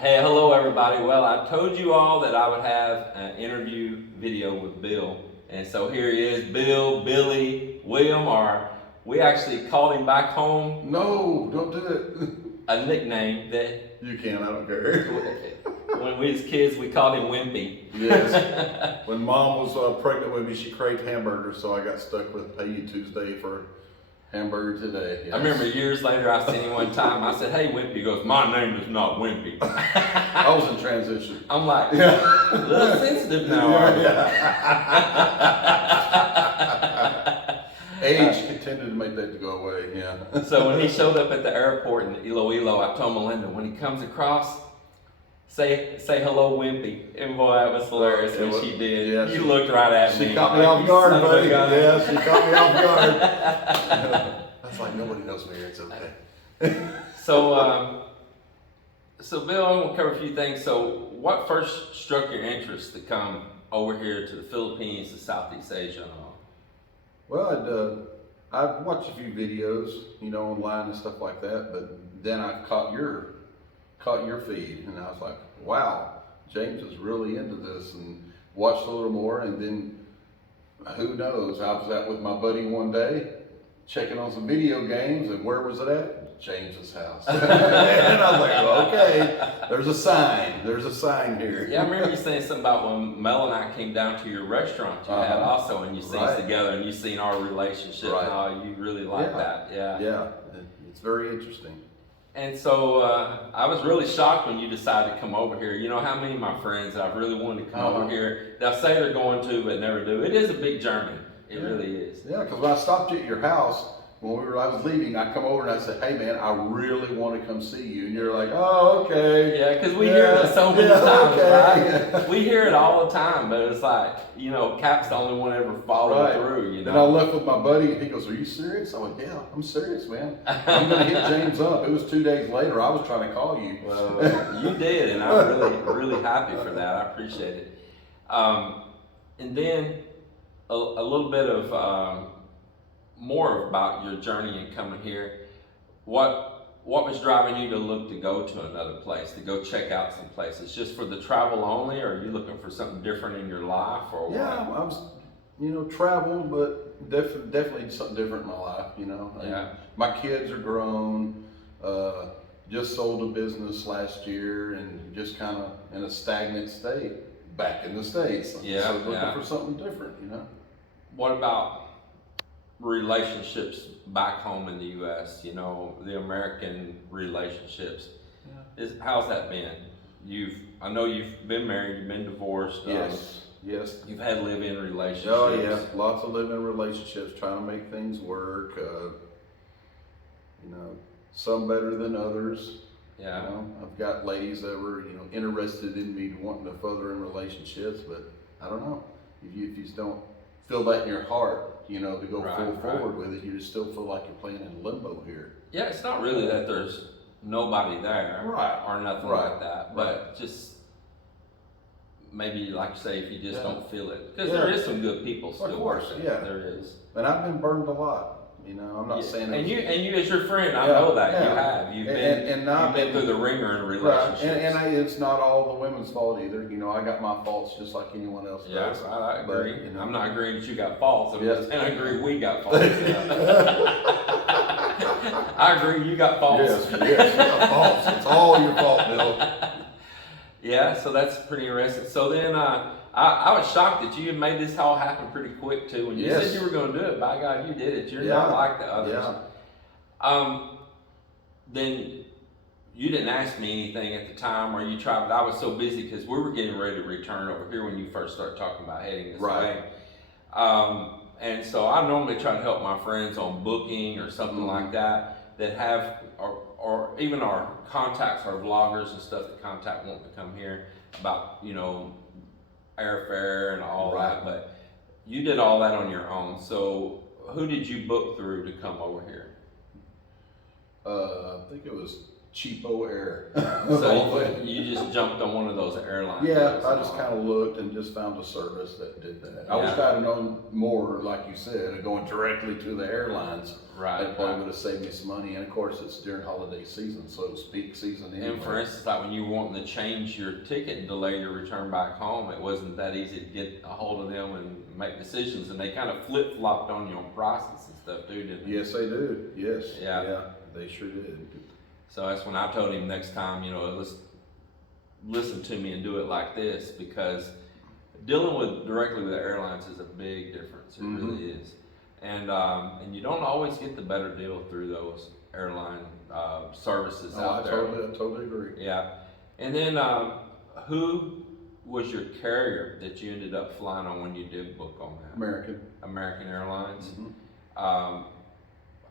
Hey, hello everybody. Well, I told you all that I would have an interview video with Bill. And so here he is, Bill, Billy, William, or we actually called him back home No, don't do it. a nickname that You can, I don't care. when we was kids we called him Wimpy. Yes. When Mom was pregnant with me, she craved hamburgers, so I got stuck with Pay You Tuesday for hamburger today. Yes. I remember years later I seen him one time. I said, "Hey Wimpy." He goes, "My name is not Wimpy." I was in transition. I'm like, Yeah. a little sensitive now, aren't you? Age continued to make that to go away, yeah. So when he showed up at the airport in Iloilo, I told Melinda, when he comes across, say hello, Wimpy. And boy, that was hilarious when she did. Yeah, you looked right at me. She caught me off guard, buddy. Yeah, she caught me off guard. I was like, nobody knows me here, it's okay. So Bill, I want to cover a few things. So what first struck your interest to come over here to the Philippines, to Southeast Asia and all? Well, I've watched a few videos, online and stuff like that, but then I caught your feed, and I was like, wow, James is really into this, and watched a little more, and then who knows? I was out with my buddy one day, checking on some video games, and where was it at? James's house. And I was like, well, okay, there's a sign here. Yeah, I remember you saying something about when Mel and I came down to your restaurant you had also, and you seen us together, and you seen our relationship and how you really like that. Yeah, it's very interesting. And so I was really shocked when you decided to come over here. You know how many of my friends that I've really wanted to come over here, they'll say they're going to, but never do. It is a big journey. It really is. Yeah, because when I stopped you at your house, when I was leaving, I come over and I said, hey man, I really want to come see you. And you're like, oh, okay. Yeah, because we hear it so many times, okay. right? We hear it all the time, but it's like, Cap's the only one ever followed through, And I left with my buddy, and he goes, are you serious? I went, yeah, I'm serious, man. I'm going to hit James up. It was 2 days later. I was trying to call you. Well, you did, and I'm really happy for that. I appreciate it. And then a little bit of more about your journey in coming here. What was driving you to look to go to another place, to go check out some places? Just for the travel only, or are you looking for something different in your life, or yeah, what? I was, travel, but definitely something different in my life, Yeah. My kids are grown, just sold a business last year, and just kind of in a stagnant state back in the States. Yeah, so looking for something different, What about relationships back home in the U.S., the American relationships? How's that been? I know you've been married, you've been divorced. Yes. You've had live-in relationships. Oh yeah, lots of live-in relationships, trying to make things work. Some better than others. Yeah. I've got ladies that were, interested in me wanting to further in relationships, but I don't know. If you just don't feel that in your heart, to go full forward with it, you just still feel like you're playing in limbo here. Yeah, it's not really that there's nobody there, or nothing like that, but just maybe, like you say, if you just don't feel it, because there is some good people still working. Yeah, there is. And I've been burned a lot. I'm not saying. And you as your friend, I know that you have. You've been through the ringer in relationships. And it's not all the women's fault either. I got my faults just like anyone else does. Yeah, I agree. But, I'm not agreeing that you got faults. And I agree we got faults. I agree you got faults. Yes, you got faults. It's all your fault, Bill. Yeah, so that's pretty interesting. So then I was shocked that you had made this all happen pretty quick too. When you said you were going to do it, by God, you did it. You're not like the others. Yeah. Then you didn't ask me anything at the time, or you tried, but I was so busy because we were getting ready to return over here when you first started talking about heading this way. And so I normally try to help my friends on booking or something like that have, or even our contacts, our vloggers and stuff that want to come here about, airfare and all that. But you did all that on your own. So who did you book through to come over here? I think it was Cheapo Air. So you just jumped on one of those airlines. Yeah, I just kind of looked and just found a service that did that. I wish I'd have known more, like you said, of going directly to the airlines. Right. That probably would have saved me some money. And of course, it's during holiday season, so it's peak season anyway. And for instance, like when you were wanting to change your ticket and delay your return back home, it wasn't that easy to get a hold of them and make decisions. And they kind of flip-flopped on you on prices and stuff too, didn't they? Yes, they do. Yes. Yeah. They sure did. So that's when I told him next time, let's listen to me and do it like this, because dealing with directly with the airlines is a big difference. It really is. And you don't always get the better deal through those airline services out there. I totally agree. Yeah. And then who was your carrier that you ended up flying on when you did book on that? American Airlines.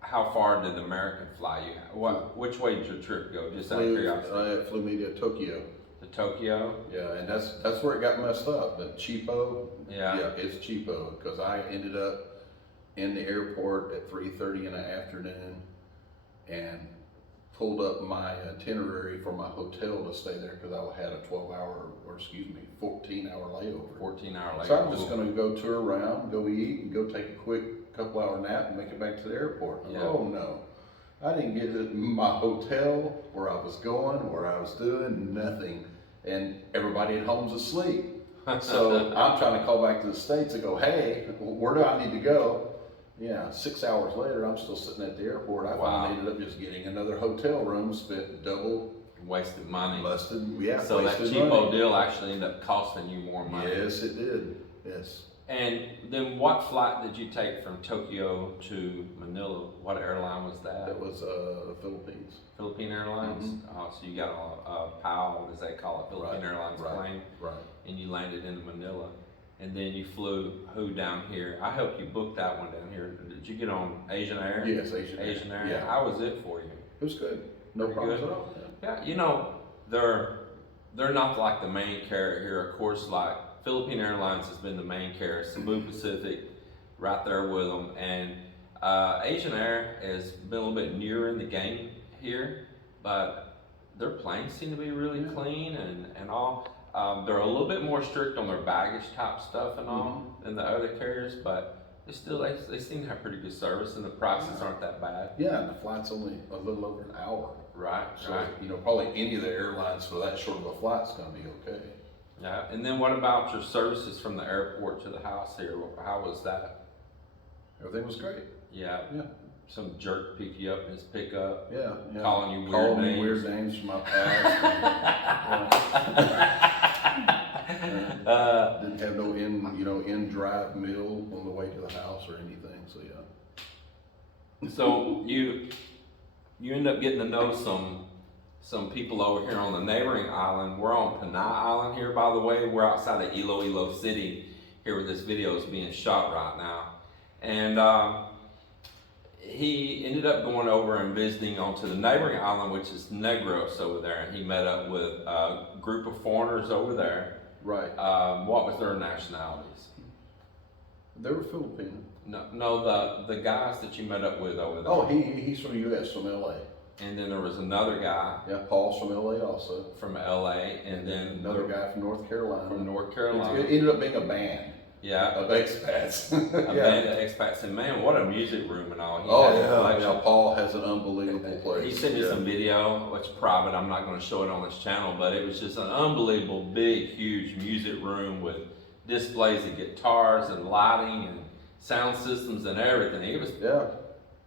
How far did American fly you? Which way did your trip go? Just out of curiosity. It flew me to Tokyo. To Tokyo? Yeah, and that's where it got messed up. The cheapo. Yeah. Yeah, it's cheapo, because I ended up in the airport at 3:30 in the afternoon and pulled up my itinerary for my hotel to stay there, because I had a 14-hour layover. 14-hour layover. So I'm just going to go tour around, go eat, and go take a quick couple-hour nap and make it back to the airport. Yeah. Oh no, I didn't get to my hotel, where I was going, where I was doing, nothing, and everybody at home's asleep. So I'm trying to call back to the States and go, hey, where do I need to go? Yeah, 6 hours later, I'm still sitting at the airport. I finally ended up just getting another hotel room, spent double. Wasted money. Yeah. So that cheapo deal actually ended up costing you more money. Yes, it did. Yes. And then what flight did you take from Tokyo to Manila? What airline was that? That was Philippines. Philippine Airlines? So you got on a PAL, as they call it, Philippine Airlines plane. Right. And you landed in Manila. And then you flew who down here? I helped you book that one down here. Did you get on Asian Air? Yes, Asian Air. Yeah. How was it for you? It was good. No problems at all. Yeah, they're not like the main carrier here. Of course, like Philippine Airlines has been the main carrier. Cebu Pacific, right there with them. And Asian Air has been a little bit newer in the game here, but their planes seem to be really clean and all. They're a little bit more strict on their baggage type stuff and all than the other carriers, but they seem to have pretty good service, and the prices aren't that bad. Yeah, and the flight's only a little over an hour. Right. So probably any of the airlines for that short of a flight's going to be okay. Yeah. And then what about your services from the airport to the house here? How was that? Everything was great. Yeah. Yeah. Some jerk pick you up in his pickup. Yeah. Calling you weird names from my past. Didn't have no in-drive meal on the way to the house or anything. So yeah. So you end up getting to know some people over here on the neighboring island. We're on Panay Island here, by the way. We're outside of Iloilo City here where this video is being shot right now. And he ended up going over and visiting onto the neighboring island, which is Negros over there. And he met up with a group of foreigners over there. Right. What was their nationalities? They were Filipino. No, the guys that you met up with over there. Oh, he's from the U.S., from L.A. And then there was another guy. Yeah, Paul's from L.A. also. From L.A. And then another guy from North Carolina. From North Carolina. It ended up being a band. Yeah. Of expats. A band of expats. And man, what a music room and all. Yeah, Paul has an unbelievable place. He sent me some video, it's private, I'm not going to show it on this channel, but it was just an unbelievable, big, huge music room with displays of guitars and lighting and sound systems and everything. It was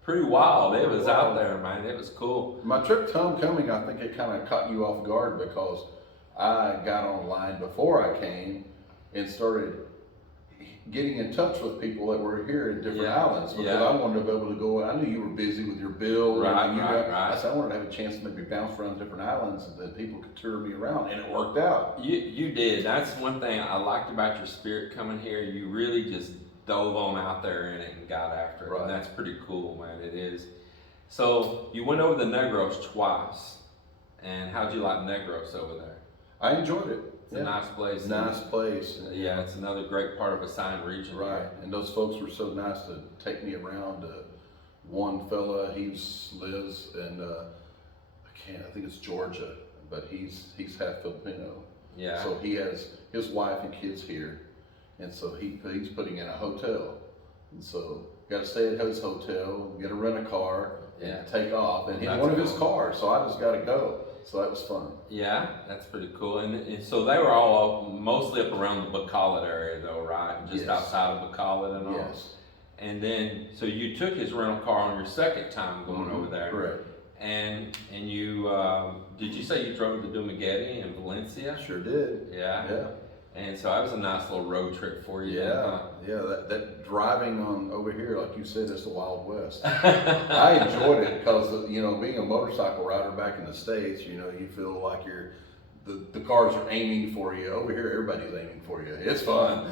pretty wild. It was out there, man. It was cool. My trip to homecoming, I think it kind of caught you off guard, because I got online before I came and started getting in touch with people that were here in different islands, because I wanted to be able to go. I knew you were busy with your bill. Right. I said I wanted to have a chance to maybe bounce around different islands, and then people could tour me around, and it worked out. You did. That's one thing I liked about your spirit coming here. You really just dove on out there in it and got after it. Right. And that's pretty cool, man. It is. So you went over the Negros twice, and how'd you like Negros over there? I enjoyed it. It's a nice place. Nice place. Yeah, it's another great part of a signed region. Right, here. And those folks were so nice to take me around. One fella, he lives in, I think it's Georgia, but he's half Filipino. Yeah. So he has his wife and kids here, and so he's putting in a hotel, and so got to stay at his hotel, get a rent a car, and take off. And That's one of his cool. cars, so I just got to go. So that was fun. Yeah, that's pretty cool. And so they were all mostly up around the Bacolod area, though, right? Just outside of Bacolod and all. Yes. And then, so you took his rental car on your second time going over there. Correct. And you, did you say you drove to Dumaguete and Valencia? Sure did. Yeah. Yeah. And so that was a nice little road trip for you. Yeah. Yeah. That driving on over here, like you said, it's the Wild West. I enjoyed it because, you know, being a motorcycle rider back in the States, you know, you feel like the cars are aiming for you. Over here, everybody's aiming for you. It's fun.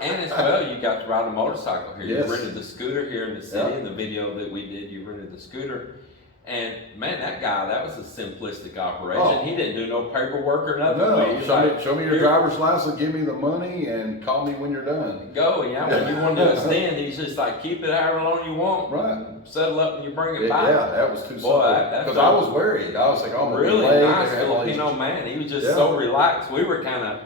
And as well, you got to ride a motorcycle here. Yes. You rented the scooter here in the city. In the video that we did, you rented the scooter. And man, that guy, that was a simplistic operation. Oh. He didn't do no paperwork or nothing. No, He's show me your driver's license, give me the money, and call me when you're done. Go, yeah. When you want to extend, he's just like, keep it however long you want. Right. Settle up and you bring it back. Yeah, that was too simple. Because I was worried. I was like, oh, really late. nice Filipino man. He was just so relaxed. We were kind of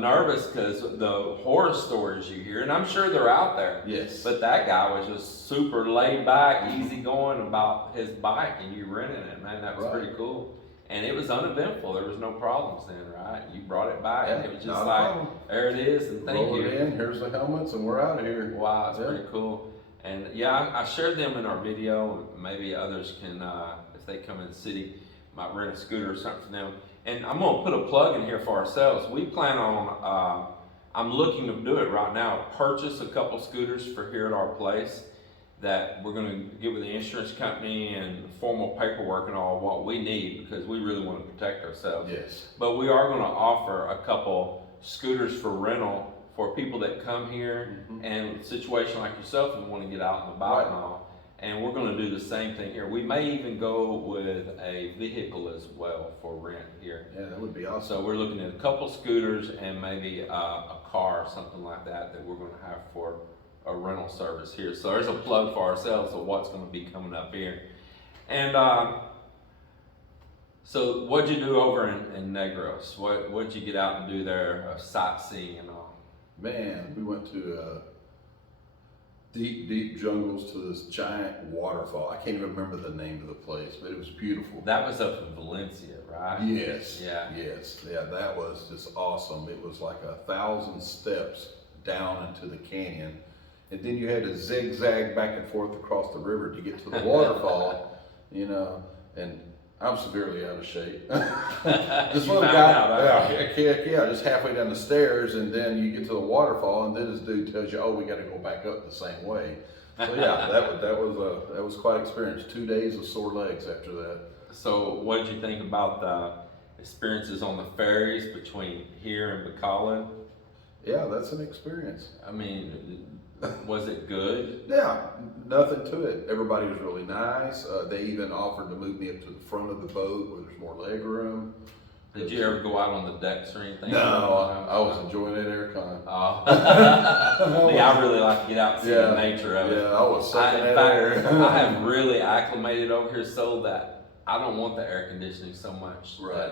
nervous because the horror stories you hear, and I'm sure they're out there. Yes. But that guy was just super laid back, easy going about his bike, and you rented it, man. That was pretty cool. And it was uneventful. There was no problems then, right? You brought it back, and it was just like, there it is, and thank you. Roll it in, here's the helmets, and we're out of here. Wow, it's pretty cool. And yeah, I shared them in our video. Maybe others can, if they come in the city, might rent a scooter or something for them. And I'm going to put a plug in here for ourselves. We plan on, I'm looking to do it right now, purchase a couple scooters for here at our place that we're going to get with the insurance company and formal paperwork and all what we need because we really want to protect ourselves. Yes. But we are going to offer a couple scooters for rental for people that come here and a situation like yourself and want to get out and about and all. And we're going to do the same thing here. We may even go with a vehicle as well for rent here. Yeah, that would be awesome. So we're looking at a couple scooters and maybe a car or something like that we're going to have for a rental service here. So there's a plug for ourselves of what's going to be coming up here. And so what'd you do over in Negros? What'd you get out and do there, sightseeing and all? Man, we went to deep jungles to this giant waterfall. I can't even remember the name of the place, but it was beautiful. That was up in Valencia, right? Yes. Yeah. Yes. Yeah, that was just awesome. It was like 1,000 steps down into the canyon. And then you had to zigzag back and forth across the river to get to the waterfall, you know, and I'm severely out of shape. This little guy, just halfway down the stairs, and then you get to the waterfall, and then this dude tells you, "Oh, we got to go back up the same way." So yeah, that was quite an experience. 2 days of sore legs after that. So what did you think about the experiences on the ferries between here and Bacolod? Yeah, that's an experience. I mean, was it good? Yeah, nothing to it. Everybody was really nice. They even offered to move me up to the front of the boat where there's more leg room. Did you ever go out on the decks or anything? No, I was enjoying that aircon. Oh. Yeah, I really like to get out and see the nature of it. Yeah, I was sucking in that fact, air. I have really acclimated over here so that I don't want the air conditioning so much. Right.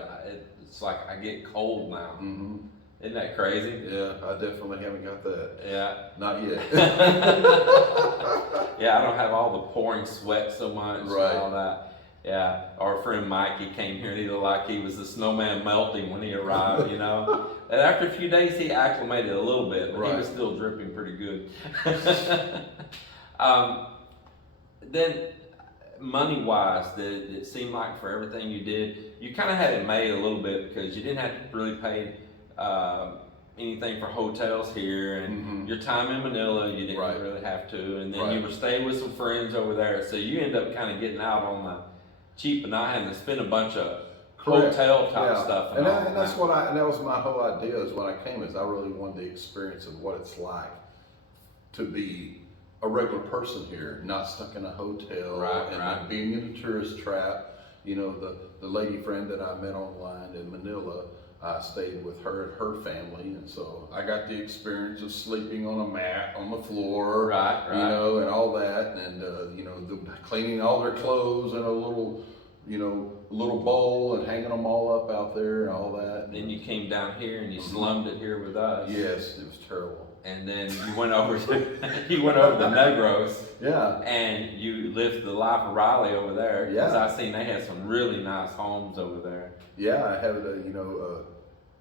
It's like I get cold now. Mm-hmm. Isn't that crazy? Yeah, I definitely haven't got that. Yeah. Not yet. Yeah, I don't have all the pouring sweat so much and Right. all that. Yeah, our friend Mike, he came here and he looked like he was the snowman melting when he arrived, you know. And after a few days, he acclimated a little bit, but he was still dripping pretty good. Then, money-wise, did it seem like for everything you did, you kind of had it made a little bit because you didn't have to really pay anything for hotels here, and your time in Manila, you didn't really have to, and then you were staying with some friends over there, so you end up kind of getting out on the cheap and not having to spend a bunch of hotel type stuff. And that was my whole idea is when I came is I really wanted the experience of what it's like to be a regular person here, not stuck in a hotel and not being in a tourist trap. You know, the lady friend that I met online in Manila, I stayed with her and her family, and so I got the experience of sleeping on a mat on the floor, you know, and all that, and you know, cleaning all their clothes in a little little bowl and hanging them all up out there and all that. Then you came down here and you slummed it here with us. Yes, it was terrible. And then you went over to Negros. Yeah. And you lived the life of Riley over there. Because Yeah. I seen they had some really nice homes over there. Yeah, I had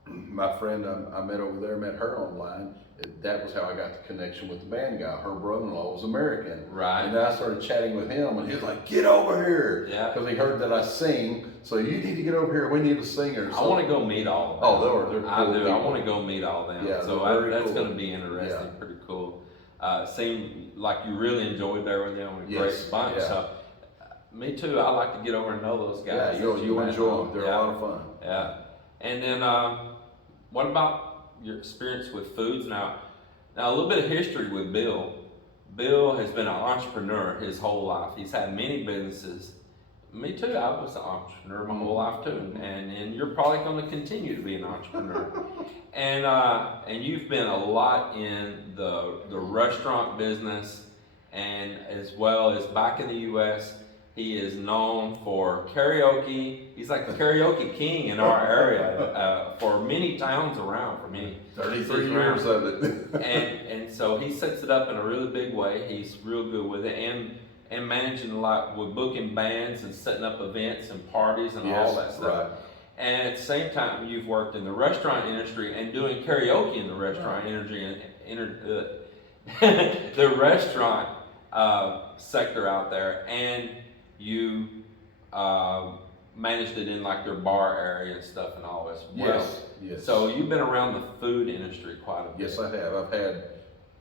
my friend I met over there, met her online. That was how I got the connection with the band guy. Her brother-in-law was American. Right. And then I started chatting with him, and he was like, "Get over here." Yeah. Because he heard that I sing. So you need to get over here. We need a singer. So, I want to go meet all of them. Oh, they're cool. I do. People. I want to go meet all of them. Yeah, so that's cool. going to be interesting. Yeah. Pretty cool. Seemed like you really enjoyed there with them. A great bunch. Yeah. So, me too. I like to get over and know those guys. Yeah, you'll enjoy them. They're a lot of fun. Yeah. And then, what about your experience with foods? Now, a little bit of history with Bill. Bill has been an entrepreneur his whole life. He's had many businesses. Me too. I was an entrepreneur my whole life too, and you're probably going to continue to be an entrepreneur. And you've been a lot in the restaurant business, and as well as back in the U.S. He is known for karaoke. He's like the karaoke king in our area for many towns around, for many 33 years of it. and so he sets it up in a really big way. He's real good with it, and managing a lot with booking bands and setting up events and parties and all that stuff. Right. And at the same time, you've worked in the restaurant industry and doing karaoke in the restaurant industry and the restaurant sector out there, and you managed it in like their bar area and stuff and all as well. Yes. So you've been around the food industry quite a bit. Yes, I have. I've had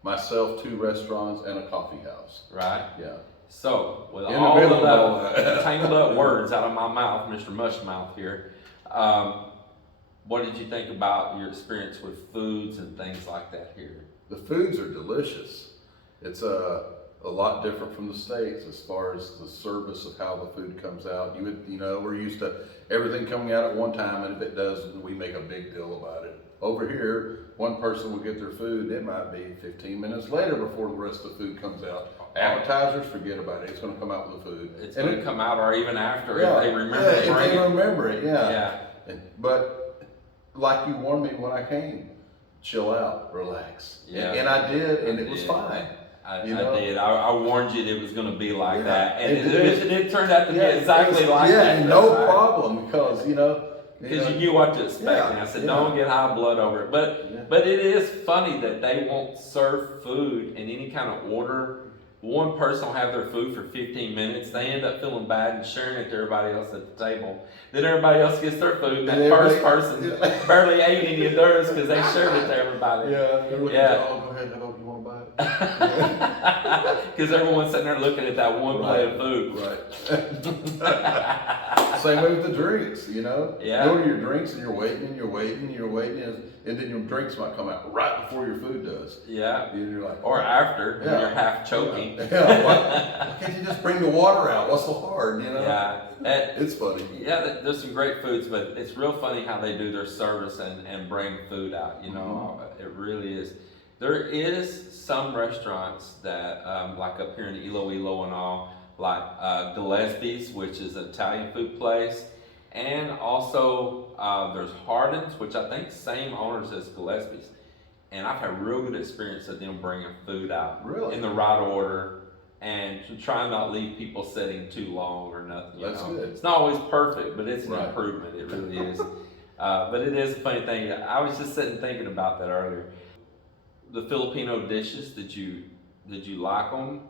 myself 2 restaurants and a coffee house. Right? Yeah. So, with In the all middle of of the tangled up words out of my mouth, Mr. Mushmouth here, what did you think about your experience with foods and things like that here? The foods are delicious. It's a lot different from the States as far as the service of how the food comes out. We're used to everything coming out at one time, and if it doesn't, we make a big deal about it. Over here, one person will get their food, it might be 15 minutes later before the rest of the food comes out. Appetizers, forget about it. It's going to come out with the food. It's going to come out, or even after, yeah, if they remember if they remember it, yeah. Yeah. But like you warned me when I came, chill out, relax. Yeah. And I did, and it was fine. I did. I warned you it was going to be like that, and it turned out to be Yeah, exactly like that. Yeah, no problem, because because you knew what to expect, and I said, don't get high blood over it. But it is funny that they won't serve food in any kind of order. One person will have their food for 15 minutes. They end up feeling bad and sharing it to everybody else at the table. Then everybody else gets their food. That first person barely ate any of theirs because they shared it to everybody. Yeah, they're looking at, oh, go ahead, I hope you want to buy it. Because everyone's sitting there looking at that one plate of food. Right. Same way with the drinks, Yeah. You order your drinks and you're waiting, and then your drinks might come out right before your food does. Yeah. And you're like, or after, when you're half choking. Yeah. Why can't you just bring the water out? What's so hard, Yeah. It's funny. Yeah, there's some great foods, but it's real funny how they do their service and bring food out, It really is. There is some restaurants that, like up here in Iloilo and all, like Gillespie's, which is an Italian food place, and also there's Hardin's, which I think same owners as Gillespie's, and I've had real good experience of them bringing food out in the right order, and to try and not leave people sitting too long or nothing. That's good. It's not always perfect, but it's an improvement. It really is. But it is a funny thing. I was just sitting thinking about that earlier. The Filipino dishes, did you like them?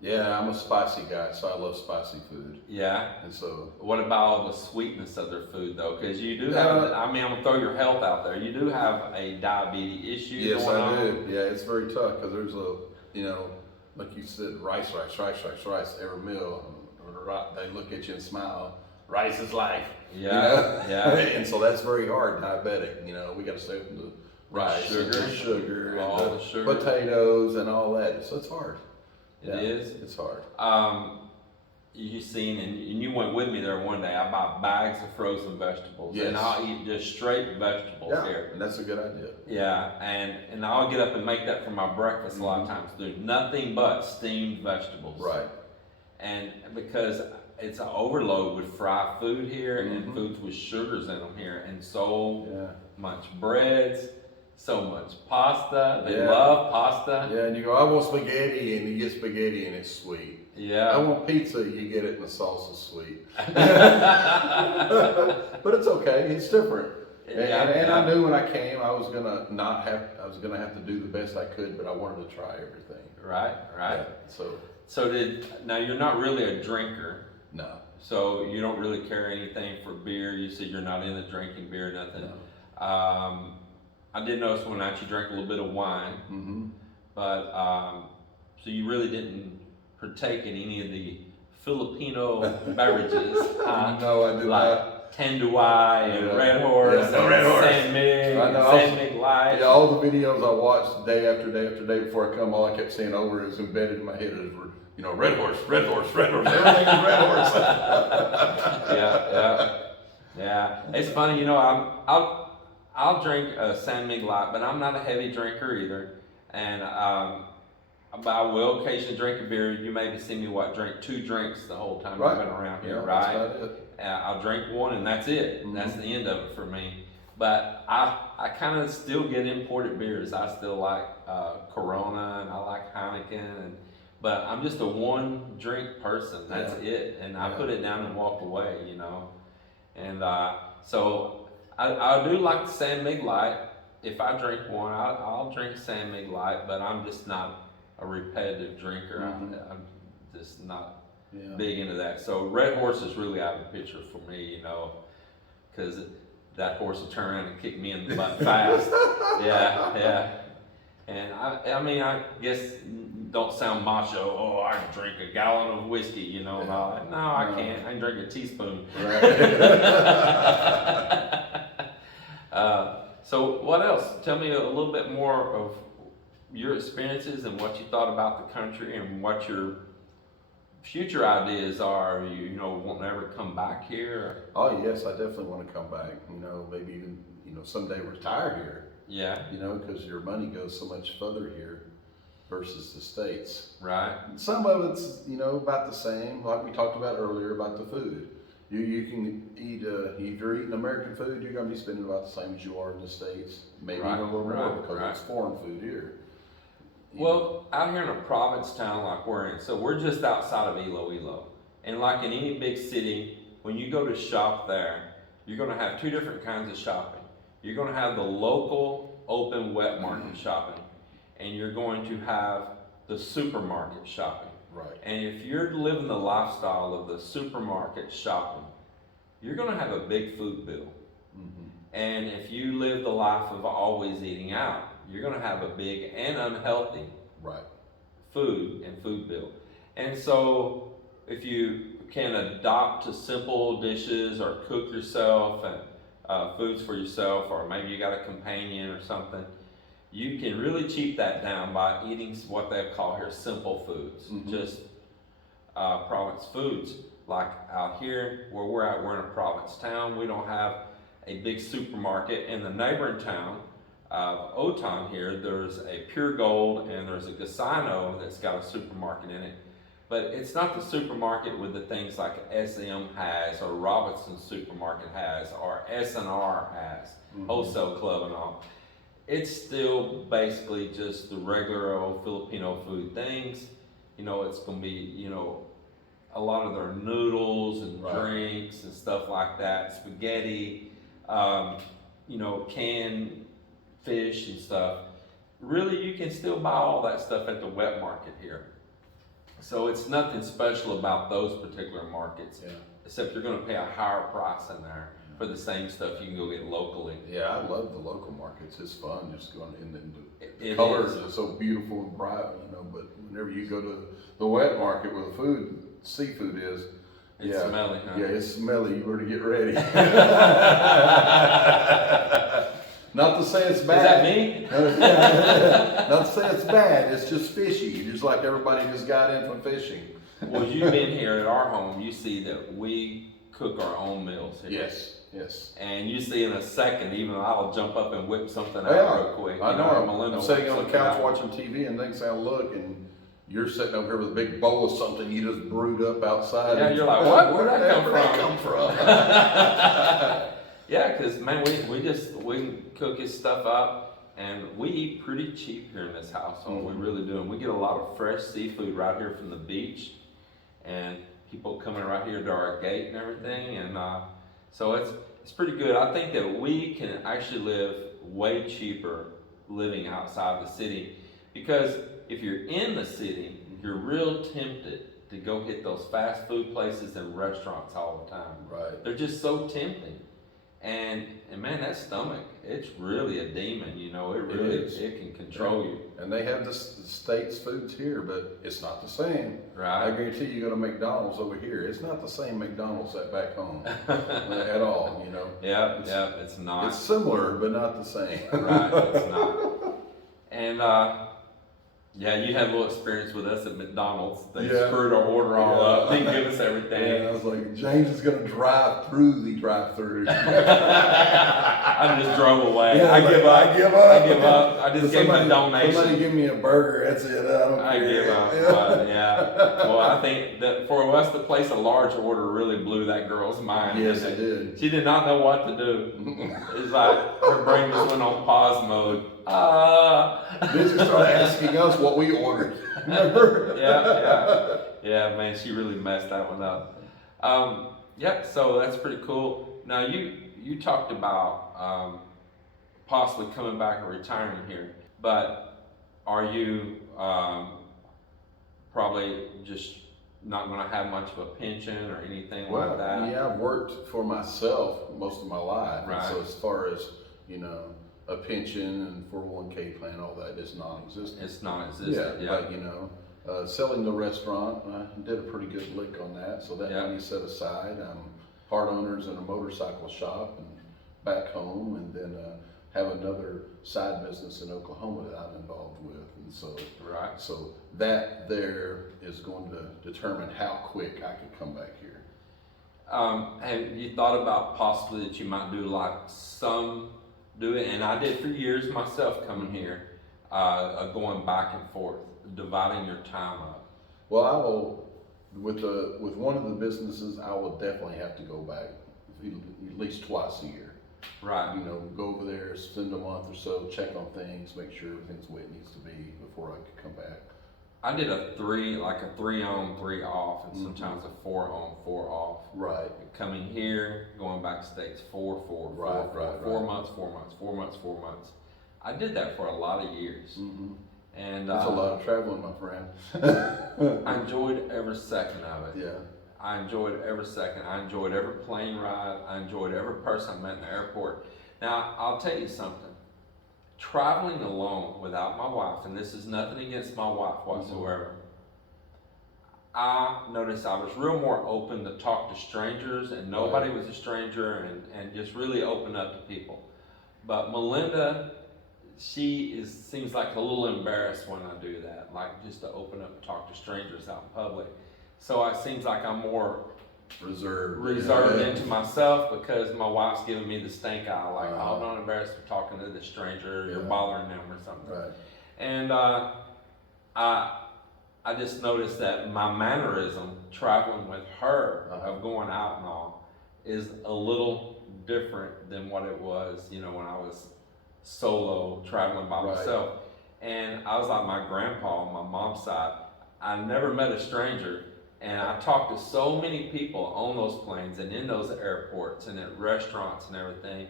Yeah, I'm a spicy guy, so I love spicy food. Yeah. And so, what about all the sweetness of their food, though? Because you do have, I'm gonna throw your health out there. You do have a diabetes issue. Yes, I do. Yeah, it's very tough because there's like you said, rice every meal. They look at you and smile. Rice is life. Yeah, yeah. And so that's very hard. Diabetic, we got to stay with the rice, sugar, all and the sugar, potatoes, and all that. So it's hard. It is. It's hard. You seen, and you went with me there one day. I bought bags of frozen vegetables, and I'll eat just straight vegetables here. And that's a good idea. Yeah, and I'll get up and make that for my breakfast a lot of times. Do nothing but steamed vegetables. Right. And because it's an overload with fried food here and foods with sugars in them here, and so much breads, so much pasta. They love pasta. Yeah, and you go, I want spaghetti, and you get spaghetti and it's sweet. Yeah. I want pizza, you get it and the sauce is sweet. But it's okay, it's different. And I knew when I came, I was gonna have to do the best I could, but I wanted to try everything. Right. Yeah, So now you're not really a drinker. No. So you don't really care anything for beer. You said you're not into drinking beer, nothing. No. I did notice one night you drank a little bit of wine, but so you really didn't partake in any of the Filipino beverages. No, I did not. Tanduay and Red Horse and San Mig Light. Yeah, all the videos I watched day after day after day before I come, all I kept saying over is embedded in my head is, Red Horse, Red Horse, Red Horse, everything is Red Horse. Yeah. It's funny, I'll drink a San Mig Light, but I'm not a heavy drinker either. And but I will occasionally drink a beer. You maybe see me drink 2 drinks the whole time I've been around here, right? That's about it. I'll drink one and that's it. That's the end of it for me. But I kind of still get imported beers. I still like Corona and I like Heineken, but I'm just a one drink person. That's it. And I put it down and walk away, And so I do like the San Mig Light. If I drink one, I'll drink San Mig Light, but I'm just not a repetitive drinker. I'm just not big into that. So Red Horse is really out of the picture for me, because that horse will turn around and kick me in the butt fast. Yeah. And I guess don't sound macho. Oh, I can drink a gallon of whiskey, and all that. No, I can't. I can drink a teaspoon. Right. So what else? Tell me a little bit more of your experiences and what you thought about the country and what your future ideas are. You won't ever come back here? Oh yes, I definitely want to come back. Maybe even someday retire here. Yeah. Because your money goes so much further here versus the States. Right. Some of it's about the same, like we talked about earlier about the food. You can eat if you're eating American food, you're going to be spending about the same as you are in the States, maybe even a little more because it's foreign food here. Well, out here in a province town like we're in, so we're just outside of Iloilo. And like in any big city, when you go to shop there, you're going to have 2 different kinds of shopping. You're going to have the local open wet market shopping, and you're going to have the supermarket shopping. Right. And if you're living the lifestyle of the supermarket shopping, you're going to have a big food bill. And if you live the life of always eating out, you're going to have a big and unhealthy food and food bill. And so if you can adopt to simple dishes or cook yourself and foods for yourself, or maybe you got a companion or something, you can really cheap that down by eating what they call here simple foods, just province foods. Like out here where we're at, we're in a province town. We don't have a big supermarket. In the neighboring town of Oton here, there's a Pure Gold and there's a Gasino that's got a supermarket in it. But it's not the supermarket with the things like SM has or Robinson Supermarket has or S&R has, Wholesale Club and all. It's still basically just the regular old Filipino food things. It's going to be, a lot of their noodles and drinks and stuff like that, spaghetti, canned fish and stuff. Really, you can still buy all that stuff at the wet market here. So it's nothing special about those particular markets, except you're going to pay a higher price in there for the same stuff you can go get locally. Yeah, I love the local markets. It's fun just going in. The colors are so beautiful and bright, but whenever you go to the wet market where the seafood is, it's smelly, huh? Yeah, it's smelly. You better get ready. Not to say it's bad. Is that me? Not to say it's bad. It's just fishy. Just like everybody just got in from fishing. Well, you've been here at our home. You see that we cook our own meals here. Yes. And you see in a second, even I'll jump up and whip something out real quick. I know. I'm sitting on the couch watching TV, and next thing I look, and you're sitting over here with a big bowl of something you just brewed up outside. Yeah, you're like, what? Where'd that come from? Yeah, because man, we cook his stuff up, and we eat pretty cheap here in this household. We really do, and we get a lot of fresh seafood right here from the beach, and people coming right here to our gate and everything, and so it's pretty good. I think that we can actually live way cheaper living outside the city, because if you're in the city, you're real tempted to go hit those fast food places and restaurants all the time. Right. They're just so tempting. And man, that stomach, it's really a demon, you know, it can control you. And they have the state's foods here, but it's not the same. Right. I guarantee you go to McDonald's over here, it's not the same McDonald's that back home at all, you know. Yeah, it's not. It's similar, but not the same. Right, it's not. And yeah, you had a little experience with us at McDonald's. They screwed our order all up. Didn't give us everything. Yeah, I was like, James is going to drive through the drive-thru. I just drove away. Yeah, I give up. I just gave my donation. Somebody give me a burger. That's it. I give up. Yeah. Well, I think that for us to place a large order really blew that girl's mind. Yes, it did. She did not know what to do. It's like her brain just went on pause mode. Then she started asking us what we ordered. Remember? Yeah, man, she really messed that one up. Yeah, so that's pretty cool. Now you talked about possibly coming back and retiring here, but are you probably just not going to have much of a pension or anything like that? Yeah, I've worked for myself most of my life. Right. And so as far as, you know, a pension and 401k plan, all that is non-existent. It's non-existent, yeah. But, you know, selling the restaurant, I did a pretty good lick on that. So that money's set aside. I'm part owners in a motorcycle shop and back home, and then have another side business in Oklahoma that I'm involved with. And so, so that there is going to determine how quick I could come back here. Have you thought about possibly that you might do like do it, and I did for years myself coming here, going back and forth, dividing your time up? Well, I will, with one of the businesses, I will definitely have to go back at least twice a year. Right. You know, go over there, spend a month or so, check on things, make sure everything's the way it needs to be before I could come back. I did a 3 on, 3 off, and sometimes a 4 on, 4 off. Right. Coming here, going back states, 4 months, 4 months, 4 months, 4 months. I did that for a lot of years. Mm-hmm. And that's a lot of traveling, my friend. I enjoyed every second of it. Yeah. I enjoyed every second. I enjoyed every plane ride. I enjoyed every person I met in the airport. Now, I'll tell you something. Traveling alone without my wife, and this is nothing against my wife whatsoever, I noticed I was real more open to talk to strangers, and nobody was a stranger, and just really open up to people. But Melinda, she seems like a little embarrassed when I do that, like just to open up and talk to strangers out in public. So it seems like I'm more reserved into myself, because my wife's giving me the stink eye, like, oh, don't embarrass me talking to the stranger, you're bothering them or something. Right. And I just noticed that my mannerism traveling with her, of going out and all, is a little different than what it was, you know, when I was solo traveling by myself. And I was like my grandpa on my mom's side. I never met a stranger. And I talked to so many people on those planes and in those airports and at restaurants and everything.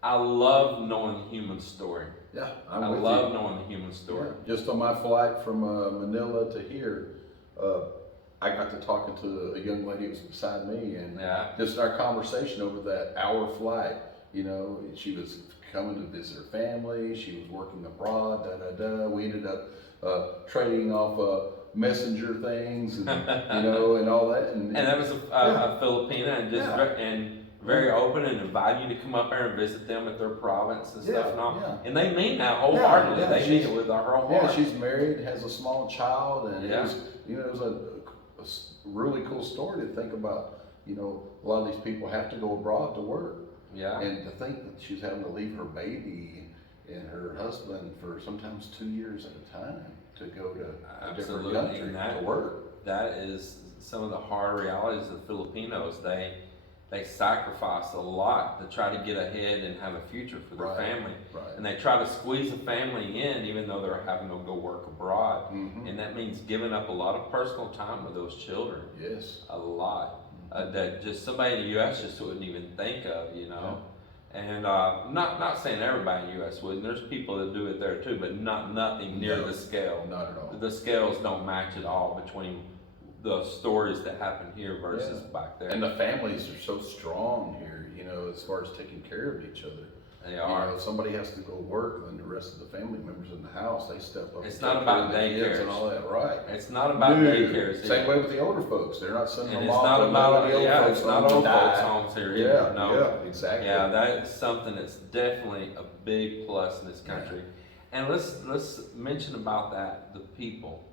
I love knowing the human story. Yeah, I love knowing the human story. Yeah. Just on my flight from Manila to here, I got to talking to a young lady who was beside me, and just our conversation over that hour flight. You know, she was coming to visit her family. She was working abroad. We ended up trading off messenger things, and you know, and all that. And that was a Filipina, and just and very open, and inviting you to come up there and visit them at their province and stuff and all. And they mean that wholeheartedly. They mean it with their whole heart. Yeah, she's married, has a small child, and it was, you know, it was a really cool story to think about. You know, a lot of these people have to go abroad to work. Yeah. And to think that she's having to leave her baby and her husband for sometimes 2 years at a time. to go to a different Absolutely. country And to work. that is some of the hard realities of Filipinos. They sacrifice a lot to try to get ahead and have a future for their family. Right. And they try to squeeze a family in even though they're having to go work abroad. Mm-hmm. And that means giving up a lot of personal time with those children. Yes. A lot. That just somebody in the U.S. just wouldn't even think of, you know. Yeah. And not saying everybody in the U.S. wouldn't. There's people that do it there too, but nothing near the scale. Not at all. The scales don't match at all between the stories that happen here versus back there. And the families are so strong here, you know, as far as taking care of each other. They are. You know, if somebody has to go work, then the rest of the family members in the house, they step up. It's not about daycares and all that, right? It's not about daycares. Same way with the older folks. They're not sending them it's off. not about it's not old folks homes here either. No. Yeah, exactly. Yeah, that's something that's definitely a big plus in this country. And let's mention about that, the people.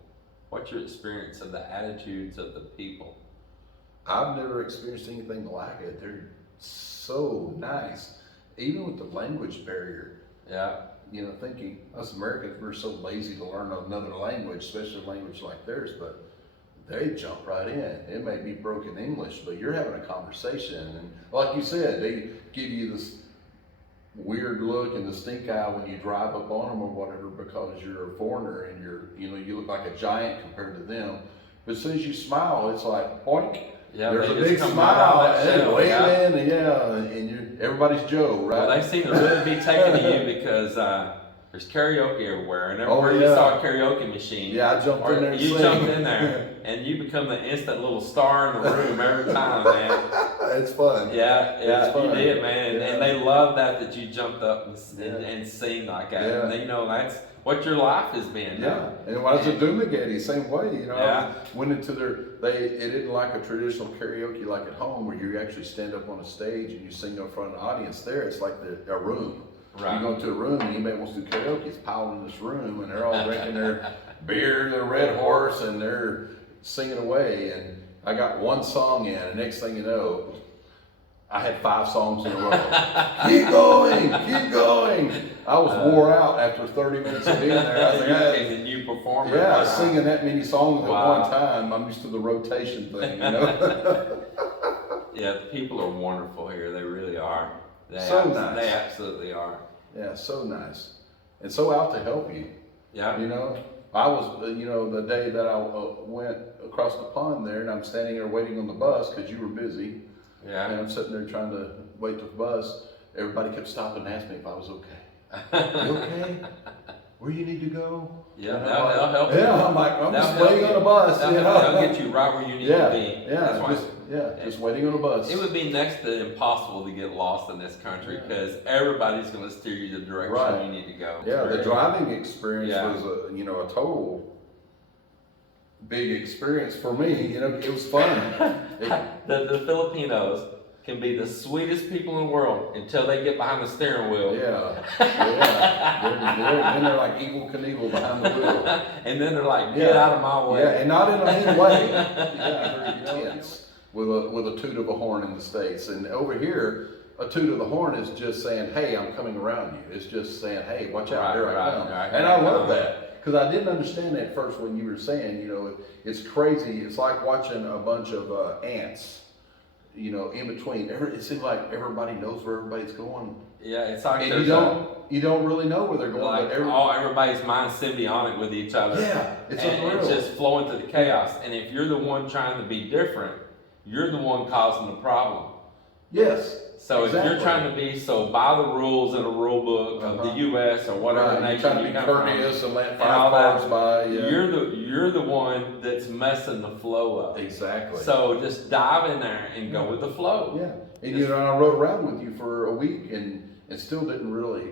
What's your experience of the attitudes of the people? I've never experienced anything like it. They're so nice. Even with the language barrier. Yeah. You know, thinking us Americans, we're so lazy to learn another language, especially a language like theirs, but they jump right in. It may be broken English, but you're having a conversation. And like you said, they give you this weird look and the stink eye when you drive up on them or whatever because you're a foreigner and you look like a giant compared to them. But as soon as you smile, it's like, boink. Yeah, there's a big smile, and waving, and everybody's Joe, right? Well, they seem to really be taken to you because there's karaoke everywhere, and everywhere you saw a karaoke machine, I jumped in there. You jumped in there, and you become the instant little star in the room every time, man. It's fun. Yeah, you did, man, and they love that you jumped up and sing like that. Yeah. And they know that's what your life has been. Yeah, and when I was at Dumageddon, same way, you know. Yeah. I went into it isn't like a traditional karaoke like at home where you actually stand up on a stage and you sing in front of an audience. There, it's like a room. Right. You go into a room and anybody wants to do karaoke, it's piled in this room and they're all drinking their beer, their Red Horse, and they're singing away. And I got one song in, and next thing you know, I had 5 songs in a row. Keep going. I was wore out after 30 minutes of being there. I was like, and you performed. Yeah, singing that many songs at one time. I'm used to the rotation thing, you know. Yeah, the people are wonderful here. They really are. Nice. They absolutely are. Yeah, so nice. And so out to help you. Yeah. You know, I was, the day that I went across the pond there, and I'm standing there waiting on the bus because you were busy. Yeah. And I'm sitting there trying to wait for the bus. Everybody kept stopping and asking me if I was okay. You okay? Where you need to go? Yeah, they'll help you. Yeah, I'm like, I'm just waiting on a bus. They'll get you right where you need to be. Just waiting on a bus. It would be next to impossible to get lost in this country because everybody's going to steer you the direction you need to go. Yeah, the driving experience was a total big experience for me. You know, it was fun. The Filipinos can be the sweetest people in the world until they get behind the steering wheel. Yeah. Then they're like Evel Knievel behind the wheel. And then they're like, get out of my way. Yeah, and not in a mean way. Yeah, very intense. With a toot of a horn in the States. And over here, a toot of the horn is just saying, hey, I'm coming around you. It's just saying, hey, watch out, here I come. And I love that. Because I didn't understand that at first when you were saying, it's crazy. It's like watching a bunch of ants. In between, it seems like everybody knows where everybody's going. Yeah, it's like and you don't really know where they're going. Like everybody's mind symbiotic with each other. Yeah, it's unreal. It's just flowing through the chaos. And if you're the one trying to be different, you're the one causing the problem. Yes. So if you're trying to be by the rules in a rule book of the U.S. or whatever nation you're trying to be courteous and let 5 cars by. Yeah. You're the one that's messing the flow up. Exactly. So just dive in there and go with the flow. Yeah. And I rode around with you for a week and still didn't really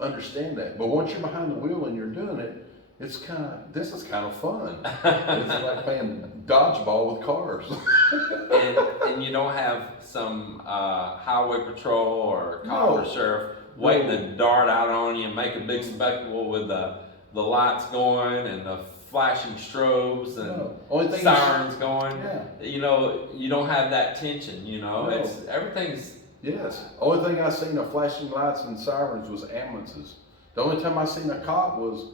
understand that. But once you're behind the wheel and you're doing it, this is kind of fun. It's like playing dodgeball with cars. and you don't have some highway patrol or cop or sheriff waiting to dart out on you and make a big spectacle with the lights going and the flashing strobes and sirens going. Yeah. You don't have that tension. It's everything's. Yes. Only thing I seen of flashing lights and sirens was ambulances. The only time I seen a cop was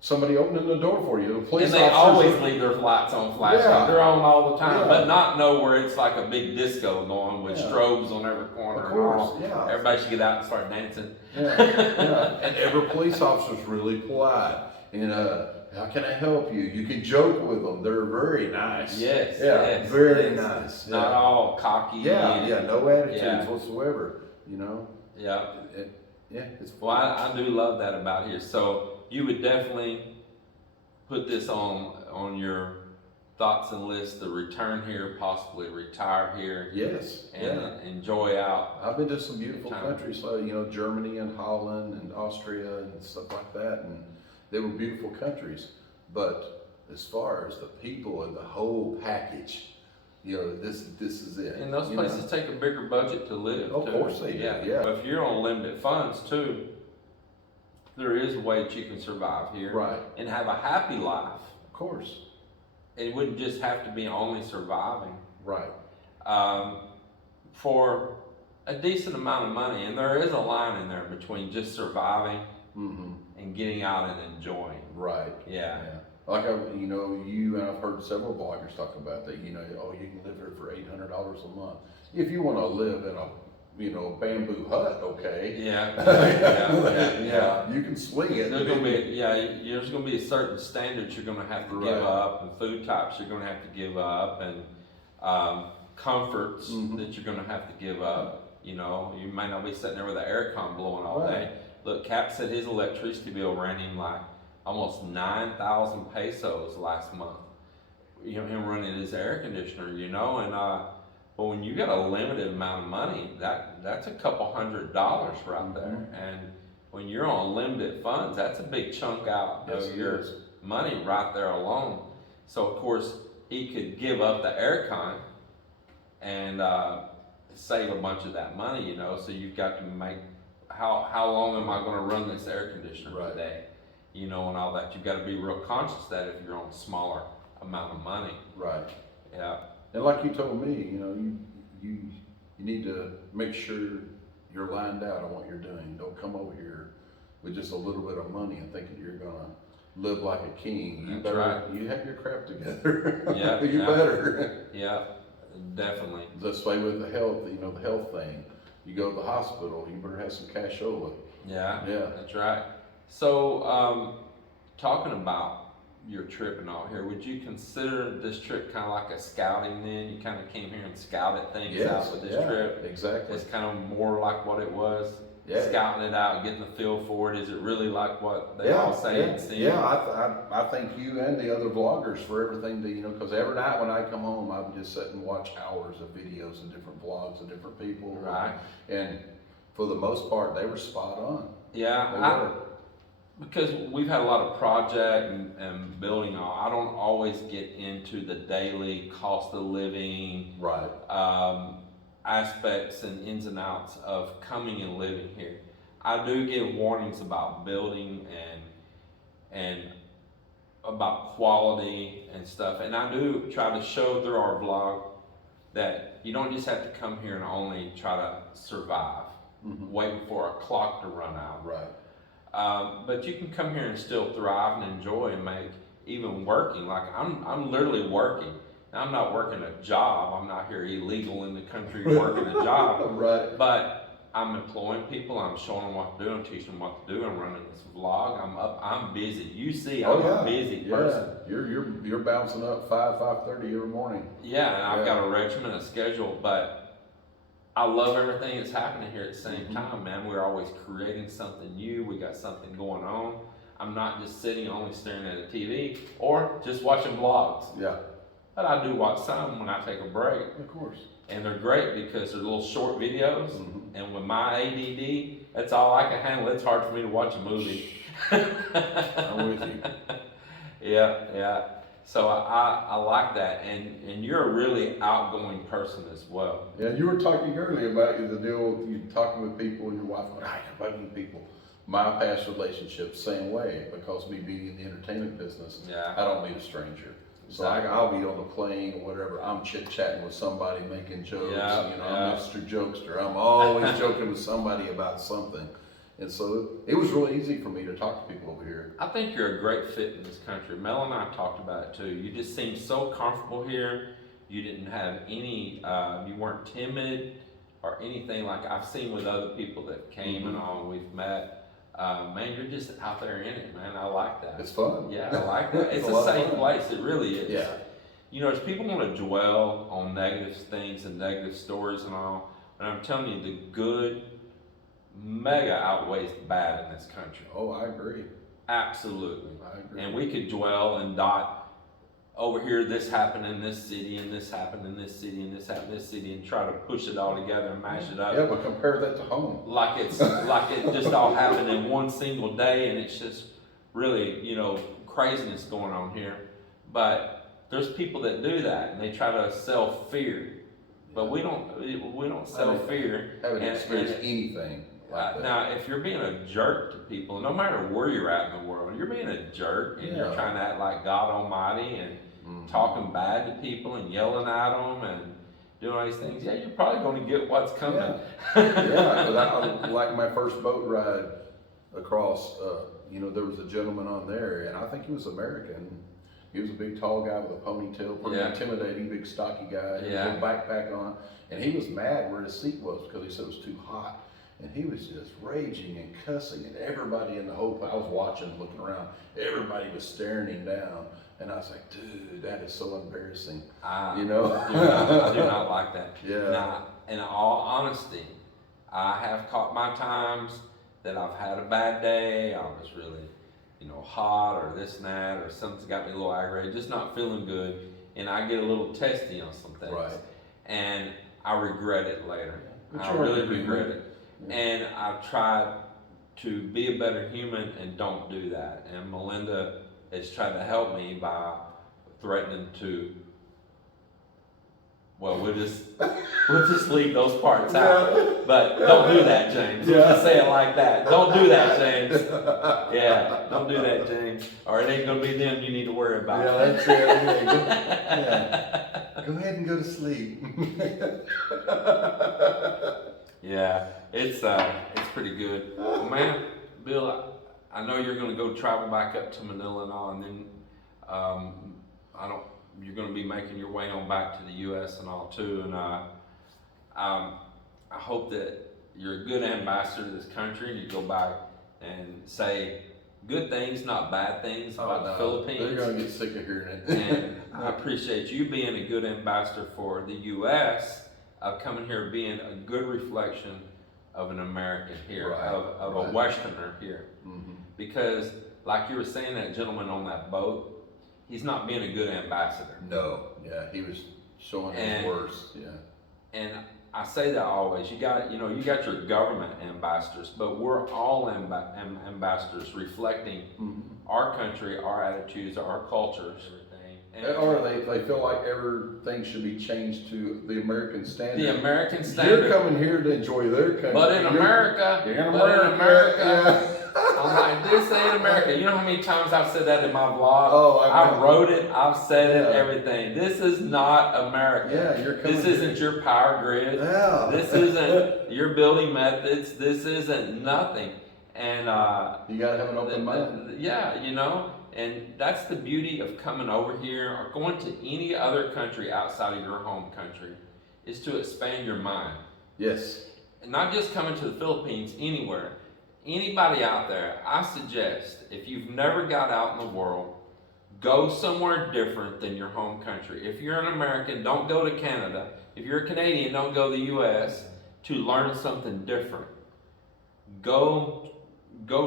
somebody opening the door for you. The police and they officers always leave their lights on flashing. Yeah. They're on all the time, Yeah. but not know where it's like a big disco going with Yeah. strobes on every corner. Of course, and yeah. Everybody should get out and start dancing. Yeah. And every police officer's really polite. And how can I help you? You can joke with them. They're very nice. Yes. Yeah. Yes, Very yes. nice. Not all cocky. Yeah. and- Yeah. No attitudes Yeah. whatsoever. You know. Yeah. Yeah. It's Well, I do love that about here. So you would definitely put this on your thoughts and list to return here, possibly retire here, yes. and enjoy out. I've been to some beautiful Time. countries, like, you know, Germany and Holland and Austria and stuff like that, and they were beautiful countries. But as far as the people and the whole package, you know, this is it. And those you places know? take a bigger budget to live. Of too. course they do, yeah. But if you're on limited funds too, there is a way that you can survive here, Right. and have a happy life. Of course. It wouldn't just have to be only surviving. Right. For a decent amount of money, and there is a line in there between just surviving Mm-hmm. and getting out and enjoying. Right. Yeah. Like you know, you and I've heard several bloggers talk about that. You know, oh, you can live here for $800 a month. If you want to live in a, you know, bamboo hut, okay. Yeah. Yeah. You can swing it. There's gonna be there's gonna be a certain standards you're gonna have to give Right. up, and food types you're gonna have to give up, and comforts Mhm. that you're gonna have to give up. You know, you might not be sitting there with an air con blowing all Right. day. Look, Cap said his electricity bill ran him like almost 9,000 pesos last month. You know, him running his air conditioner. You know, and but when you got a limited amount of money, that's a couple $100 right there, Mhm. and when you're on limited funds, that's a big chunk out Yes, of it your is. money right there alone. So of course he could give up the aircon and save a bunch of that money, you know. So you've got to make how long am I going to run this air conditioner Right. today, you know, and all that. You've got to be real conscious of that if you're on a smaller amount of money. Right. Yeah. And like you told me, you know, you need to make sure you're lined out on what you're doing. Don't come over here with just a little bit of money and thinking you're gonna live like a king. You That's better, right. you have your crap together. Yeah, you yeah. better. Yeah, definitely. Let's play with the health, you know, the health thing. You go to the hospital, you better have some cashola. Yeah, Yeah. that's right. So, talking about your trip and all here, would you consider this trip kind of like a scouting then? You kind of came here and scouted things out with this yeah, trip. exactly. It's kind of more like what it was, Yeah. scouting it out, getting the feel for it. Is it really like what they all say and see? I thank you and the other vloggers for everything that, you know, because every night when I come home, I would just sit and watch hours of videos and different vlogs of different people. Right. And for the most part, they were spot on. Yeah, They were. because we've had a lot of project and building all, I don't always get into the daily cost of living, Right. aspects and ins and outs of coming and living here. I do get warnings about building and about quality and stuff, and I do try to show through our vlog that you don't just have to come here and only try to survive, Mhm. waiting for a clock to run out. Right. But you can come here and still thrive and enjoy and make, even working. Like I'm literally working. Now, I'm not working a job. I'm not here illegal in the country working a job. Right. But I'm employing people. I'm showing them what to do. I'm teaching them what to do. I'm running this vlog. I'm busy. You see, I'm a busy person. You're bouncing up 5:30 every morning. Yeah, and I've Yeah. got a regimen, a schedule, but I love everything that's happening here at the same Mhm. time, man. We're always creating something new. We got something going on. I'm not just sitting only staring at a TV or just watching vlogs. Yeah. But I do watch some when I take a break. Of course. And they're great because they're little short videos. Mhm. And with my ADD, that's all I can handle. It's hard for me to watch a movie. I'm with you. Yeah. So I like that. And you're a really outgoing person as well. Yeah, you were talking earlier about the deal with you talking with people and your wife going, I'm bugging people. My past relationship, same way, because me being in the entertainment business, Yeah. I don't meet a stranger. So Exactly. I'll be on the plane or whatever, I'm chit-chatting with somebody, making jokes, Yeah, you know, yeah. I'm Mr. Jokester. I'm always joking with somebody about something. And so it was really easy for me to talk to people over here. I think you're a great fit in this country. Mel and I talked about it too. You just seemed so comfortable here. You didn't have any, you weren't timid or anything like I've seen with other people that came and all we've met. Man, you're just out there in it, man. I like that. It's fun. Yeah, I like that. It's a safe place. It really is. Yeah. You know, as people want to dwell on negative things and negative stories and all, and I'm telling you, the good mega outweighs the bad in this country. Oh, I agree. Absolutely. I agree. And we could dwell and dot over here, this happened in this city, and this happened in this city, and this happened in this city, and try to push it all together and mash it up. Yeah, but compare that to home. Like it just all happened in one single day, and it's just really, you know, craziness going on here. But there's people that do that, and they try to sell fear. But we don't sell fear. Haven't experienced anything like that. Now, if you're being a jerk to people, no matter where you're at in the world, you're being a jerk, and you're trying to act like God Almighty and talking bad to people and yelling at them and doing all these things, yeah, you're probably going to get what's coming. Yeah, because I like my first boat ride across, you know, there was a gentleman on there, and I think he was American. He was a big tall guy with a ponytail, pretty intimidating, big stocky guy. He had a backpack on, and he was mad where his seat was because he said it was too hot. And he was just raging and cussing, and everybody in the whole, I was watching, looking around, everybody was staring him down. And I was like, dude, that is so embarrassing. You know? I do not like that. Yeah. Now, in all honesty, I have caught my times that I've had a bad day, I was really, you know, hot or this and that, or something's got me a little aggravated, just not feeling good, and I get a little testy on some things. Right. And I regret it later. But I really regret it. And I've tried to be a better human and don't do that. And Melinda has tried to help me by threatening to, well, we'll just leave those parts out. But don't do that, James. We'll just say it like that. Don't do that, James. Yeah, don't do that, James. Or it ain't gonna be them you need to worry about. Yeah, that's it. Go ahead and go to sleep. Yeah, it's pretty good. Well, man, Bill, I know you're going to go travel back up to Manila and all, and then you're going to be making your way on back to the U.S. and all too. And I hope that you're a good ambassador to this country, and you go back and say good things, not bad things about the Philippines. They're going to get sick of hearing it. And I appreciate you being a good ambassador for the U.S. of coming here being a good reflection of an American here, of a Westerner here. Because, like you were saying, that gentleman on that boat, he's not being a good ambassador. No, yeah, he was showing his worst. Yeah. And I say that always. You got your government ambassadors, but we're all ambassadors reflecting our country, our attitudes, our cultures. Or they feel like everything should be changed to the American standard. The American standard. You're coming here to enjoy their country. But in America, I'm like, this ain't America. You know how many times I've said that in my vlog? Oh, I wrote it, I've said it, everything. This is not America. Yeah, you're coming. This isn't your power grid. Yeah. This isn't your building methods. This isn't nothing. And you gotta have an open mind. Yeah, you know. And that's the beauty of coming over here or going to any other country outside of your home country, is to expand your mind. Yes. And not just coming to the Philippines, anywhere. Anybody out there, I suggest, if you've never got out in the world, go somewhere different than your home country. If you're an American, don't go to Canada. If you're a Canadian, don't go to the U.S. to learn something different. Go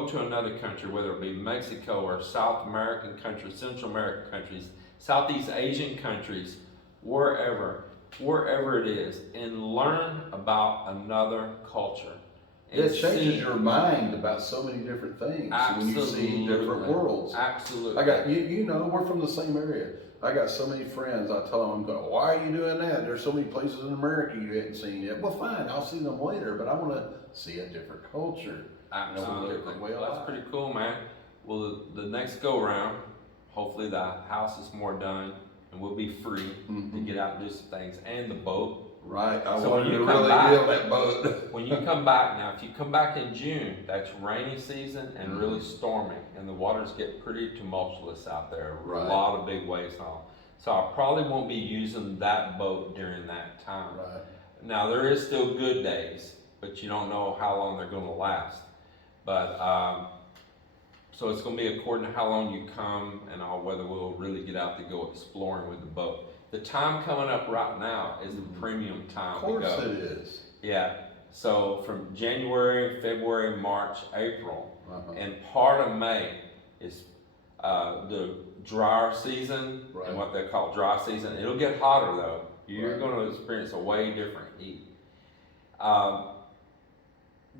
to another country, whether it be Mexico or South American countries, Central American countries, Southeast Asian countries, wherever it is, and learn about another culture. It changes your mind about so many different things. Absolutely. When you see different worlds. Absolutely. I got you know, we're from the same area. I got so many friends, I tell them, I'm going, why are you doing that? There's so many places in America you hadn't seen yet. Well, fine, I'll see them later, but I want to see a different culture. Absolutely. Well, that's pretty cool, man. Well, the next go around, hopefully the house is more done and we'll be free to get out and do some things. And the boat, Right. I So wanted when you to come really back- be on that boat. When you come back now, if you come back in June, that's rainy season and Mhm. really stormy, and the waters get pretty tumultuous out there. Right. A lot of big waves and all. So I probably won't be using that boat during that time. Right. Now there is still good days, but you don't know how long they're going to last. But so it's going to be according to how long you come and all, whether we'll really get out to go exploring with the boat. The time coming up right now is the premium time Of course to go. it is. Yeah. So from January, February, March, April, Uh-huh. and part of May is the drier season, Right. and what they call dry season. It'll get hotter though. You're Right. going to experience a way different heat.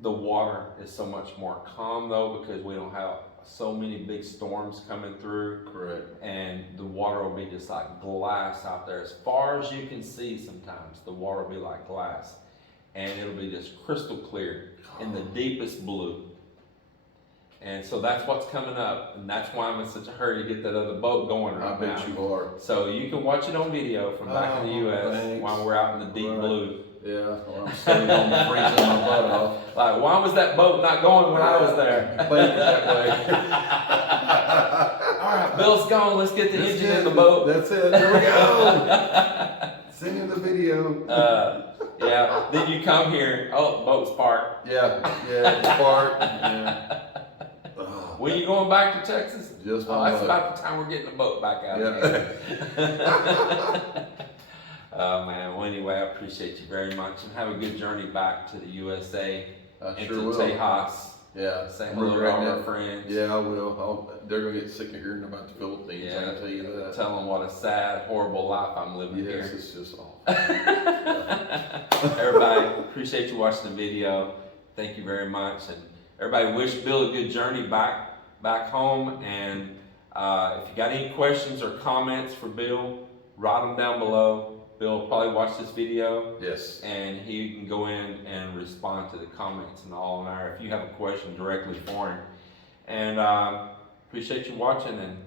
The water is so much more calm though, because we don't have so many big storms coming through, Correct. and the water will be just like glass out there. As far as you can see, sometimes the water will be like glass, and it'll be just crystal clear in the deepest blue. And so that's what's coming up, and that's why I'm in such a hurry to get that other boat going I right bet now. you are. So you can watch it on video from back in the U.S. Thanks. while we're out in the deep Right. blue. Yeah. Well, I'm sitting on freezing my butt off. Like, why was that boat not going when I was there? Playing it that way. All right, Bill's gone. Let's get the That's engine it. in the boat. That's it. There we go. Send in the video. Yeah. Then you come here. Oh, boat's parked. Yeah. The part. Yeah. Oh, When you going back to Texas? just Oh, one that's look. about the time we're getting the boat back out Yeah. again. Oh man. Well, anyway, I appreciate you very much, and have a good journey back to the USA I and sure to will. Tejas. Yeah. Say I'm hello to all regretting our it. friends. Yeah, I will. They're gonna get sick of hearing about the Philippines. I can tell you that. Tell them what a sad, horrible life I'm living Yes, here. it's just awful. Everybody, appreciate you watching the video. Thank you very much, and everybody wish Bill a good journey back home. And if you got any questions or comments for Bill, write them down below. Bill will probably watch this video, Yes. and he can go in and respond to the comments and all in there if you have a question directly for him. And appreciate you watching, and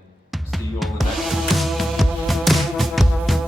see you on the next one.